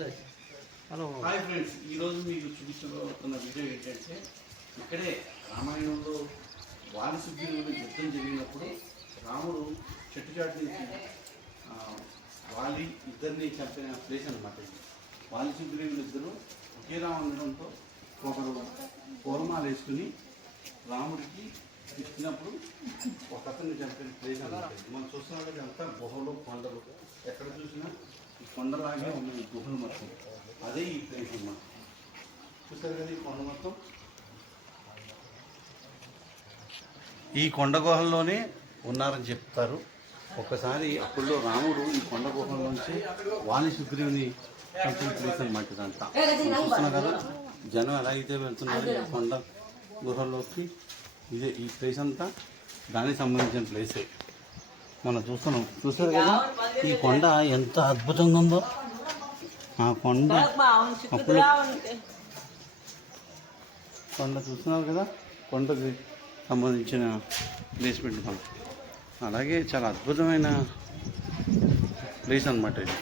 Hello hi friends, ఈరోజు మీకు చూపించబోతున్న video ఏంటంటే ఇక్కడే రామాయణంలో వాలి సుగ్రీవులు యుద్ధం జరిగినప్పుడు రాముడు చెట్టు చాటు నుంచి వాలి ఇద్దరిని చంపిన ప్లేస్ అనమాట. వాలి సుగ్రీవులు ఇద్దరు ఒకేలా ఉండడంతో ఒకరు పూర్మాలు వేసుకుని రాముడికి ఇచ్చినప్పుడు ఒక అతన్ని చంపిన ప్లేస్ అనమాట. మనం చూస్తున్నట్టు అంతా గుహలు కొండలు, ఎక్కడ చూసినా ఈ కొండలాగే ఉన్నాయి గుహలు మొత్తం. అదే ఈ ప్లేస్ అన్నమాట. చూసారు కదా, ఈ కొండ మొత్తం ఈ కొండ గుహల్లోనే ఉన్నారని చెప్తారు. ఒకసారి అప్పుడులో రాముడు ఈ కొండ గుహల్లోంచి వాలి సుగ్రీవుని చంపిన ప్లేస్ అనమాట. ఇదంతా చూస్తున్నాం కదా, జనం ఎలా అయితే వెళ్తున్నారు ఈ కొండ గుహల్లోకి. ఇదే ఈ ప్లేస్ అంతా దానికి సంబంధించిన ప్లేసే మనం చూస్తున్నాం. చూసారు కదా, ఈ కొండ ఎంత అద్భుతంగా ఉందో. ఆ కొండ అప్పుడు కొండ చూస్తున్నారు కదా, కొండకి సంబంధించిన ప్లేస్మెంట్ మనం. అలాగే చాలా అద్భుతమైన ప్లేస్ అన్నమాట ఇది.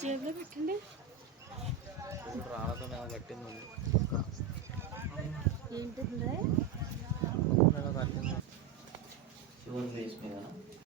జేబులో పెట్టండి. రాళ్ళతో కట్టింది ఏంటిది? కట్టింది శివుని ప్లేస్ మీద.